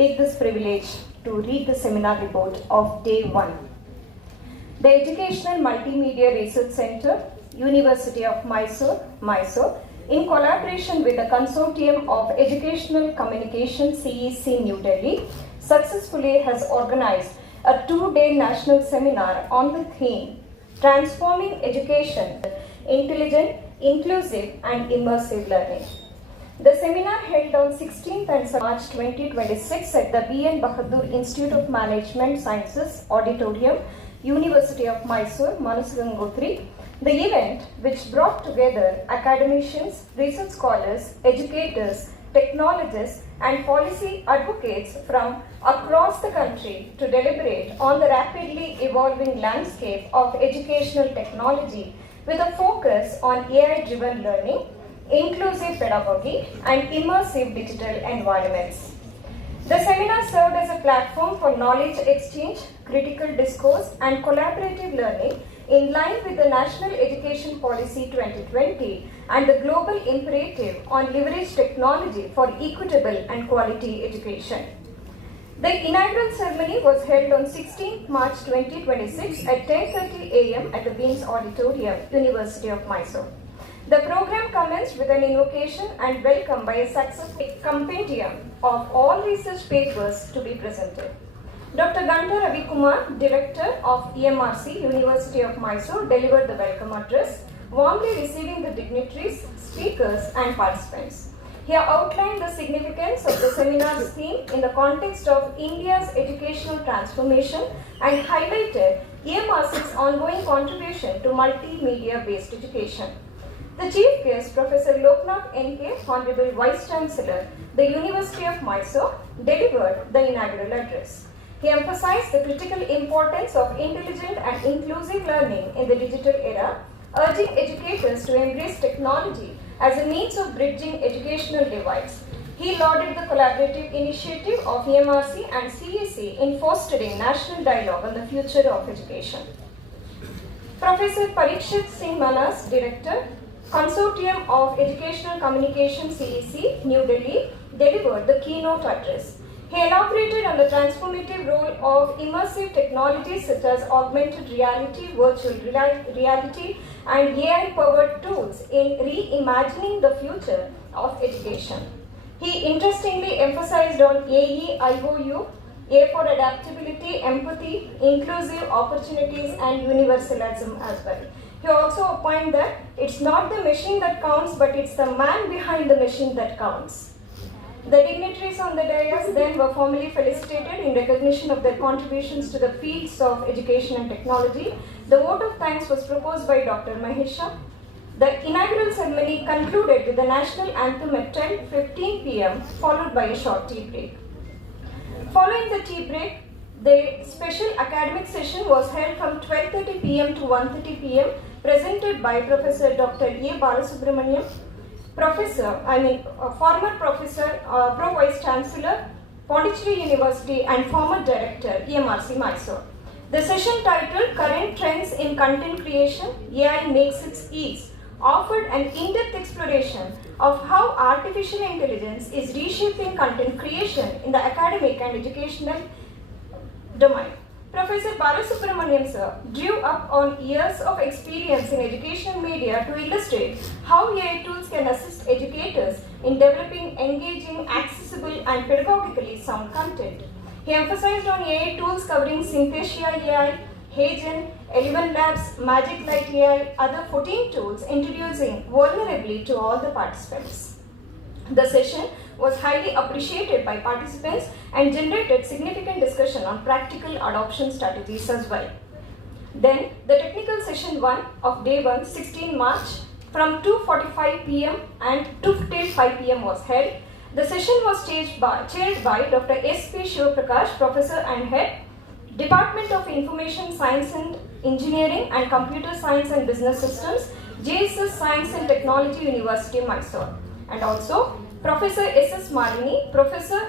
take this privilege to read the seminar report of Day 1. The Educational Multimedia Research Center, University of Mysore, in collaboration with the Consortium of Educational Communication CEC New Delhi, successfully has organized a 2-day national seminar on the theme Transforming Education, Intelligent, Inclusive and Immersive Learning. The seminar held on 16th and March 2026 at the B.N. Bahadur Institute of Management Sciences Auditorium, University of Mysore, ᶠᵘᵗᵃᵗ. The event, which brought together academicians, research scholars, educators, technologists and policy advocates from across the country to deliberate on the rapidly evolving landscape of educational technology with a focus on AI-driven learning, inclusive pedagogy and immersive digital environments. The seminar served as a platform for knowledge exchange, critical discourse and collaborative learning in line with the National Education Policy 2020 and the global imperative on leverage technology for equitable and quality education. The inaugural ceremony was held on 16 March 2026 at 10:30 a.m. at the Beams Auditorium, University of Mysore. The program commenced with an invocation and welcome by a successful compendium of all research papers to be presented. Dr.B, Director of EMRC, University of Mysore, delivered the welcome address, warmly receiving the dignitaries, speakers and participants. He outlined the significance of the seminar's theme in the context of India's educational transformation and highlighted EMRC's ongoing contribution to multimedia-based education. The chief guest, Professor ᶠᵘᵗᵃᵗ, Honorable Vice Chancellor, the University of Mysore, delivered the inaugural address. He emphasized the critical importance of intelligent and inclusive learning in the digital era, urging educators to embrace technology as a means of bridging educational divides. He lauded the collaborative initiative of EMRC and CEC in fostering national dialogue on the future of education. Professor Parikshit Singh Manas, Director, Consortium of Educational Communication CEC, New Delhi, delivered the keynote address. He elaborated on the transformative role of immersive technologies such as augmented reality, virtual reality, and AI-powered tools in reimagining the future of education. He interestingly emphasized on AEIOU, A for adaptability, empathy, inclusive opportunities, and universalism as well. He also opined that it's not the machine that counts, but it's the man behind the machine that counts. The dignitaries on the dais then were formally felicitated in recognition of their contributions to the fields of education and technology. The vote of thanks was proposed by Dr. Mahesha. The inaugural ceremony concluded with the national anthem at 10:15 p.m. followed by a short tea break. Following the tea break, the special academic session was held from 12:30 p.m. to 1:30 p.m. presented by Professor Dr. A. Balasubramaniam, former Professor, Pro Vice Chancellor, Pondicherry University and former Director, EMRC Mysore. The session titled Current Trends in Content Creation, AI Makes Its Ease, offered an in-depth exploration of how artificial intelligence is reshaping content creation in the academic and educational domain. Professor Balasubramaniam sir drew up on years of experience in educational media to illustrate how AI tools can assist educators in developing engaging, accessible and pedagogically sound content. He emphasized on AI tools covering Synthesia AI, Hagen, Eleven Labs, Magic Light AI, other 14 tools introducing vulnerably to all the participants. The session was highly appreciated by participants and generated significant discussion on practical adoption strategies as well. Then, the technical session 1 of day 1, 16 March from 2:45 p.m. and till 5 p.m. was held. The session was chaired by Dr. S.P. Shivaprakash, Professor and Head, Department of Information Science and Engineering and Computer Science and Business Systems, JSS Science and Technology, University, Mysore, and also Professor S.S. Malini, Professor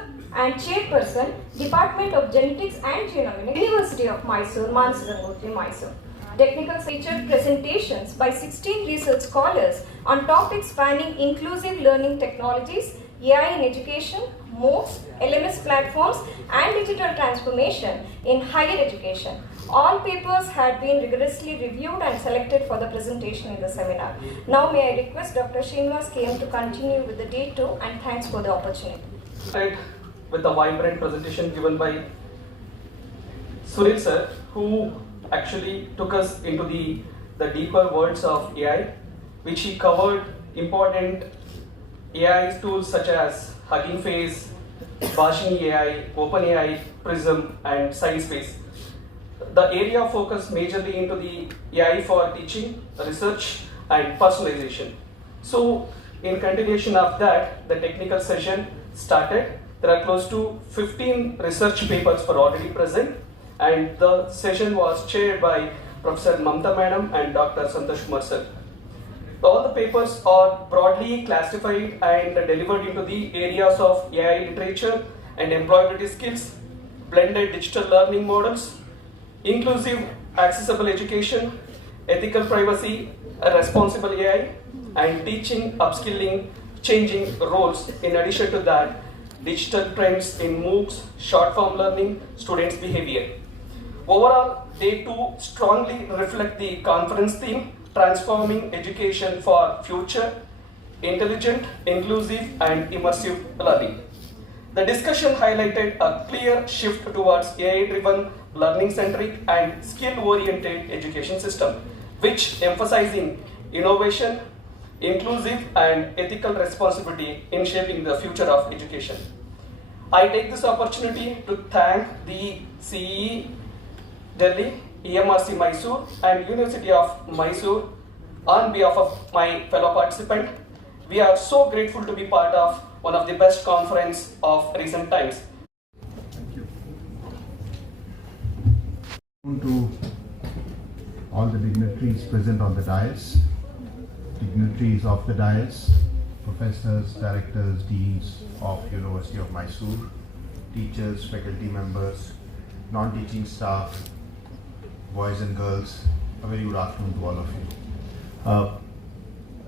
and Chairperson, Department of Genetics and Genomics, University of Mysore, ᶠᵘᵗᵃᵗ, Mysore. Technical featured presentations by 16 research scholars on topics spanning inclusive learning technologies, AI in education, MOOCs, LMS platforms and digital transformation in higher education. All papers had been rigorously reviewed and selected for the presentation in the seminar. Now may I request Dr. ᵉᵈᵘᶜᵃᵗ to continue with the day 2 and thanks for the opportunity. With a vibrant presentation given by Sunil sir, who actually took us into the deeper worlds of AI, which he covered important AI tools such as Hugging Face, Bashing AI, OpenAI, Prism and ScienceBase. The area of focus majorly into the AI for teaching, research and personalization. So in continuation of that, the technical session started. There are close to 15 research papers were already present, and the session was chaired by Professor Mamta Madam and Dr. ᵠᵘᵗᵃᵗ sir. All the papers are broadly classified and delivered into the areas of AI literature and employability skills, blended digital learning models, inclusive accessible education, ethical privacy, responsible AI, and teaching, upskilling, changing roles. In addition to that, digital trends in MOOCs, short-form learning, students' behavior. Overall, Day 2 strongly reflect the conference theme, transforming education for future, intelligent, inclusive, and immersive learning. The discussion highlighted a clear shift towards AI-driven, learning-centric, and skill-oriented education system, which emphasizing innovation, inclusive, and ethical responsibility in shaping the future of education. I take this opportunity to thank the CE Delhi, EMRC Mysore, and University of Mysore on behalf of my fellow participant. We are so grateful to be part of one of the best conference of recent times. Thank you. To all the dignitaries present on the dais, dignitaries of the dais, professors, directors, deans of University of Mysore, teachers, faculty members, non-teaching staff, boys and girls, a very good afternoon to all of you.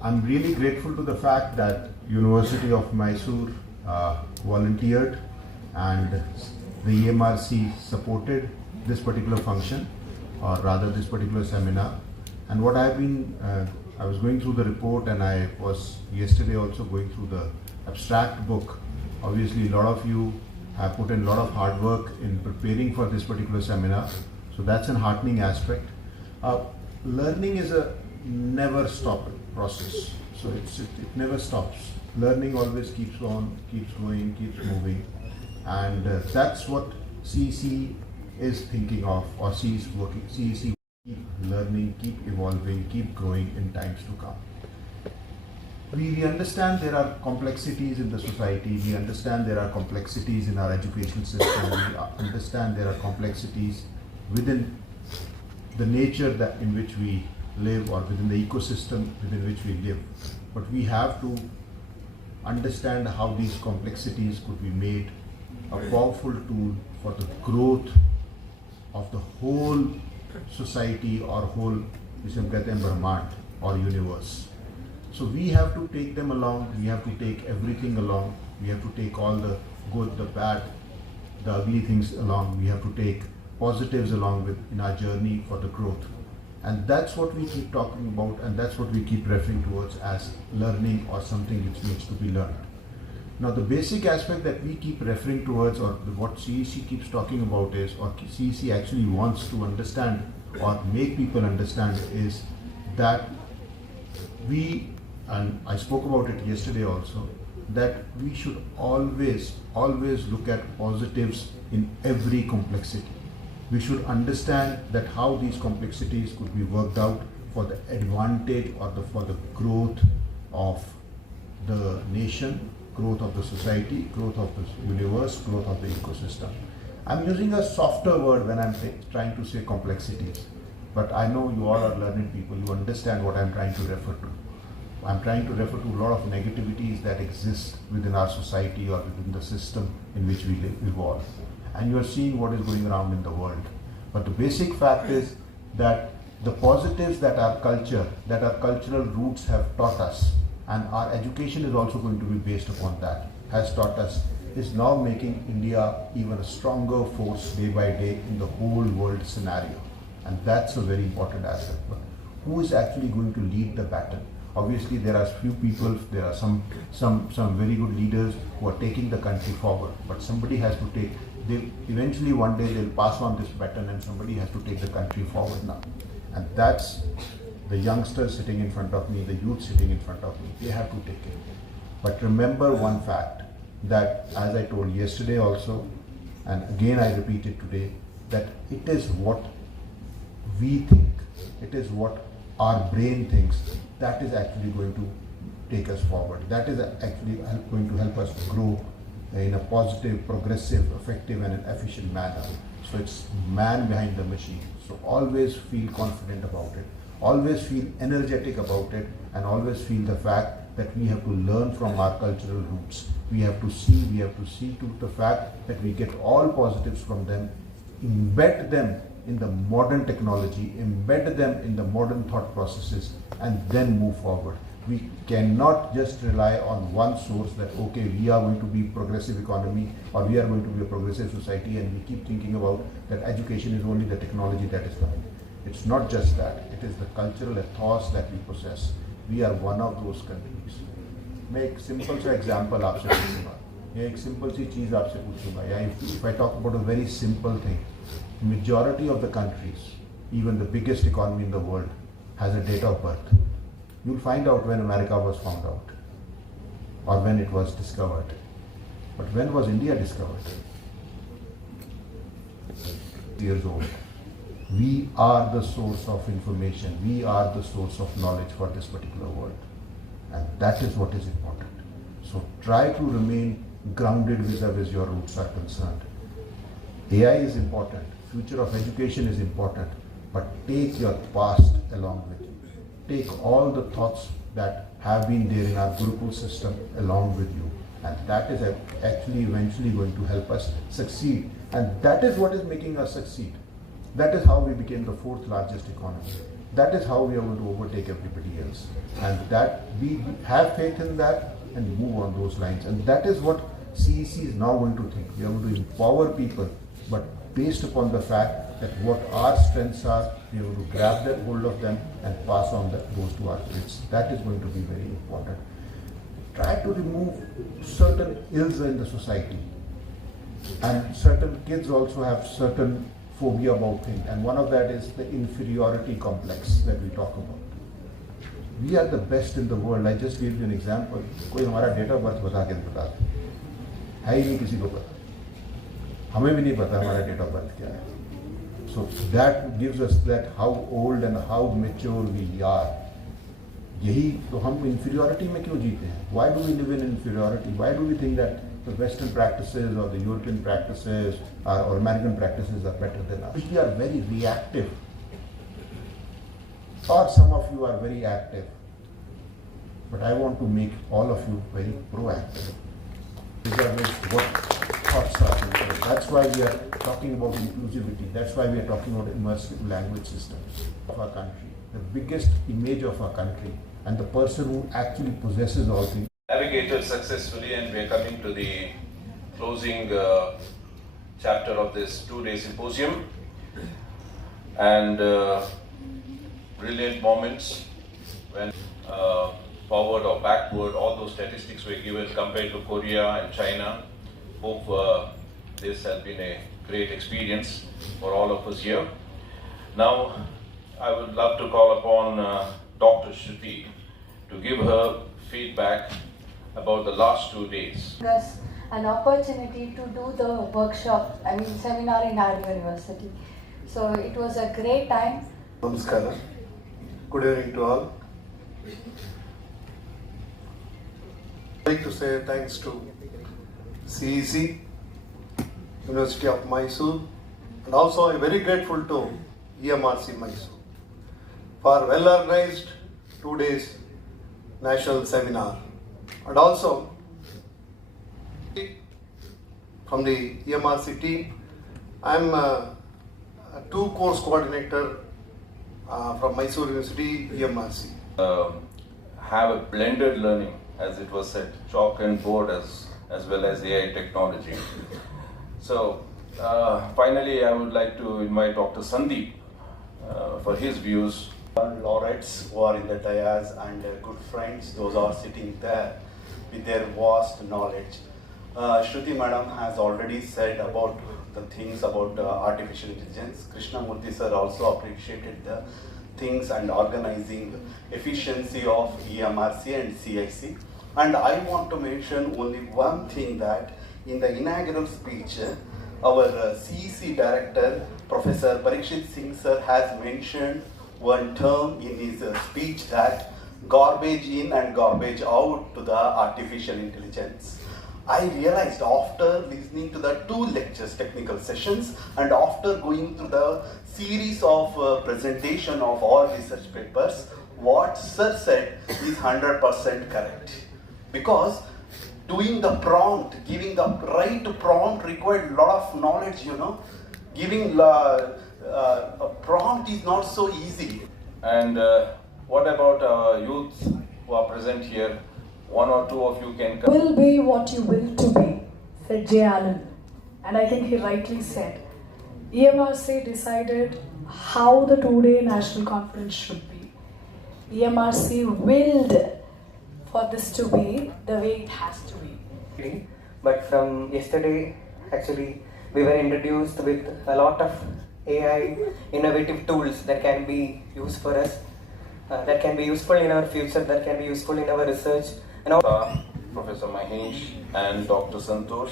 I'm really grateful to the fact that University of Mysore volunteered and the EMRC supported this particular function, or rather this particular seminar. And what I've been, I was going through the report, and I was yesterday also going through the abstract book. Obviously, a lot of you have put in a lot of hard work in preparing for this particular seminar. So that's an heartening aspect. Learning is a never stop process. So it never stops. Learning always keeps on, keeps going, keeps moving. And that's what CEC is thinking of, or CEC is working. CEC keep learning, keep evolving, keep growing in times to come. We understand there are complexities in the society. We understand there are complexities in our education system. We understand there are complexities within the nature that in which we live, or within the ecosystem within which we live. But we have to understand how these complexities could be made a powerful tool for the growth of the whole society or whole ᵉᵈᵘᵃᵗ or universe. So we have to take them along, we have to take everything along, we have to take all the good, the bad, the ugly things along, we have to take positives along with in our journey for the growth. And that's what we keep talking about, and that's what we keep referring towards as learning, or something which needs to be learned. Now the basic aspect that we keep referring towards, or what CEC keeps talking about is, or CEC actually wants to understand or make people understand, is that we, and I spoke about it yesterday also, that we should always look at positives in every complexity. We should understand that how these complexities could be worked out for the advantage, or for the growth of the nation, growth of the society, growth of the universe, growth of the ecosystem. I'm using a softer word when I'm trying to say complexities, but I know you all are learned people, you understand what I'm trying to refer to. I'm trying to refer to a lot of negativities that exist within our society or within the system in which we live, evolve. And you are seeing what is going around in the world. But the basic fact is that the positives that our culture, that our cultural roots have taught us, and our education is also going to be based upon that, has taught us is now making India even a stronger force day by day in the whole world scenario. And that's a very important aspect. But who is actually going to lead the battle? Obviously, there are few people, there are some very good leaders who are taking the country forward. But somebody has to take, eventually one day they'll pass on this baton and somebody has to take the country forward now. And that's the youngsters sitting in front of me, the youth sitting in front of me, they have to take it. But remember one fact, that as I told yesterday also, and again I repeat it today, that it is what we think, it is what our brain thinks, that is actually going to take us forward. That is actually going to help us grow in a positive, progressive, effective and an efficient manner. So it's man behind the machine. So always feel confident about it, always feel energetic about it, and always feel the fact that we have to learn from our cultural roots. We have to see to the fact that we get all positives from them, embed them in the modern technology, embed them in the modern thought processes, and then move forward. We cannot just rely on one source that, okay, we are going to be progressive economy or we are going to be a progressive society, and we keep thinking about that education is only the technology that is coming. It's not just that, it is the cultural ethos that we possess. We are one of those countries. मैं एक simple सा example आपसे पूछूंगा या एक simple सी चीज़ आपसे पूछूंगा या if I talk about a very simple thing, majority of the countries, even the biggest economy in the world, has a date of birth. You'll find out when America was found out or when it was discovered. But when was India discovered? Years old. We are the source of information. We are the source of knowledge for this particular world. And that is what is important. So try to remain grounded vis-a-vis your roots are concerned. AI is important. Future of education is important. But take your past along with you. Take all the thoughts that have been there in our Gurukul system along with you. And that is actually eventually going to help us succeed. And that is what is making us succeed. That is how we became the fourth largest economy. That is how we are going to overtake everybody else. And that we have faith in that and move on those lines. And that is what CEC is now going to think. We are going to empower people, but based upon the fact that what our strengths are, we are going to grab that hold of them and pass on those to our kids. That is going to be very important. Try to remove certain ills in the society. And certain kids also have certain phobia about things, and one of that is the inferiority complex that we talk about. We are the best in the world. I just gave you an example. कोई हमारा date of birth बता के बता दे, है ही नहीं किसी को पता, हमें भी नहीं पता हमारा date of birth क्या है. So that gives us that how old and how mature we are. यही तो हम inferiority में क्यों जीते हैं? Why do we live in inferiority? Why do we think that the Western practices or the European practices or American practices are better than us? We are very reactive, or some of you are very active, but I want to make all of you very proactive. These are what thoughts are. That's why we are talking about inclusivity. That's why we are talking about immersive language system of our country, the biggest image of our country, and the person who actually possesses all things. Navigated successfully, and we are coming to the closing chapter of this two-day symposium, and brilliant moments when forward or backward all those statistics were given compared to Korea and China. Hope this has been a great experience for all of us here. Now I would love to call upon Dr. Shruti to give her feedback about the last 2 days. Us an opportunity to do the workshop, seminar in our university. So it was a great time. Namaskara. Good evening to all. I'd like to say thanks to CEC, University of Mysore, and also I'm very grateful to EMRC Mysore for well-organized 2 days national seminar. And also from the EMRC team, I'm a 2-course coordinator from Mysore University EMRC. Have a blended learning, as it was said, chalk and board, as as well as AI technology. So finally, I would like to invite Dr. Sandeep for his views. Laureates who are in the dais and good friends, those are sitting there with their vast knowledge. Shruti madam has already said about the things about artificial intelligence. Krishnamurthy sir also appreciated the things and organizing efficiency of EMRC and CIC. And I want to mention only one thing, that in the inaugural speech, our CEC director, Professor Parikshit Singh sir, has mentioned one term in his speech, that garbage in and garbage out to the artificial intelligence. I realized after listening to the 2 lectures, technical sessions, and after going through the series of presentation of all research papers, what sir said is 100% correct. Because doing the prompt, giving the right prompt required a lot of knowledge, Giving a prompt is not so easy. And what about our youth who are present here? 1 or 2 of you can come. Will be what you will to be, said J. Allen. And I think he rightly said. EMRC decided how the 2-day national conference should be. EMRC willed for this to be the way it has to be. But from yesterday, actually, we were introduced with a lot of AI innovative tools that can be used for us, that can be useful in our future, that can be useful in our research. And Professor Mahesh and Dr. Santosh,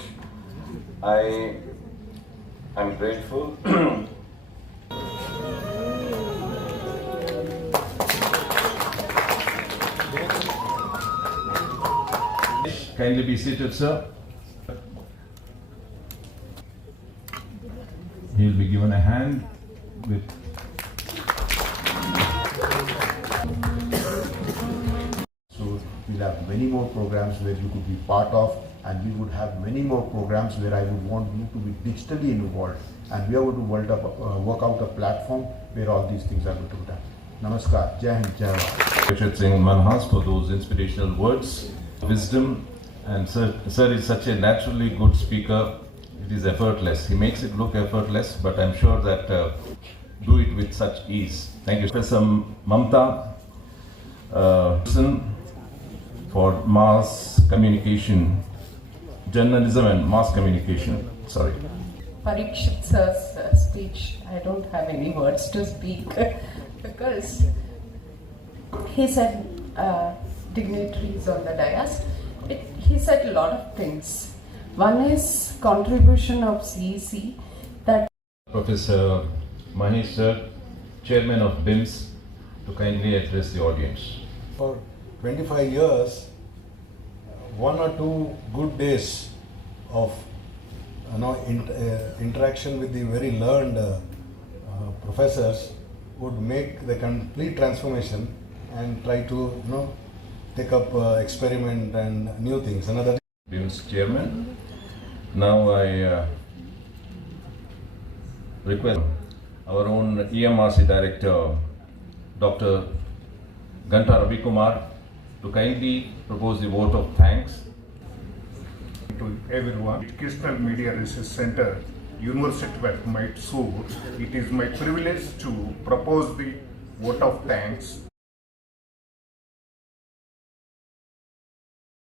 I am grateful. Kindly be seated, sir. He'll be given a hand with. So we'll have many more programs where you could be part of, and we would have many more programs where I would want you to be digitally involved, and we are going to work out a platform where all these things are going to be done. Namaskar, ᵉᵈᵘᶜᵃ ᵠᵘᵗᵃ for those inspirational words, wisdom, and sir is such a naturally good speaker. It is effortless. He makes it look effortless, but I'm sure that do it with such ease. Thank you, Professor ᵉᵈᵘᶜᵃ for mass communication, journalism and mass communication. Sorry. Parikshit sir's speech, I don't have any words to speak because he said dignitaries on the dais. He said a lot of things. One is contribution of CEC that Professor Mahesh sir, Chairman of BIMS, to kindly address the audience. For 25 years, 1 or 2 good days of interaction with the very learned professors would make the complete transformation and try to take up experiment and new things. Another BIMS Chairman. Now I request our own EMRC Director, Dr. Dr.B to kindly propose the vote of thanks. To everyone, Educational Media Research Center, University of Mysore, it is my privilege to propose the vote of thanks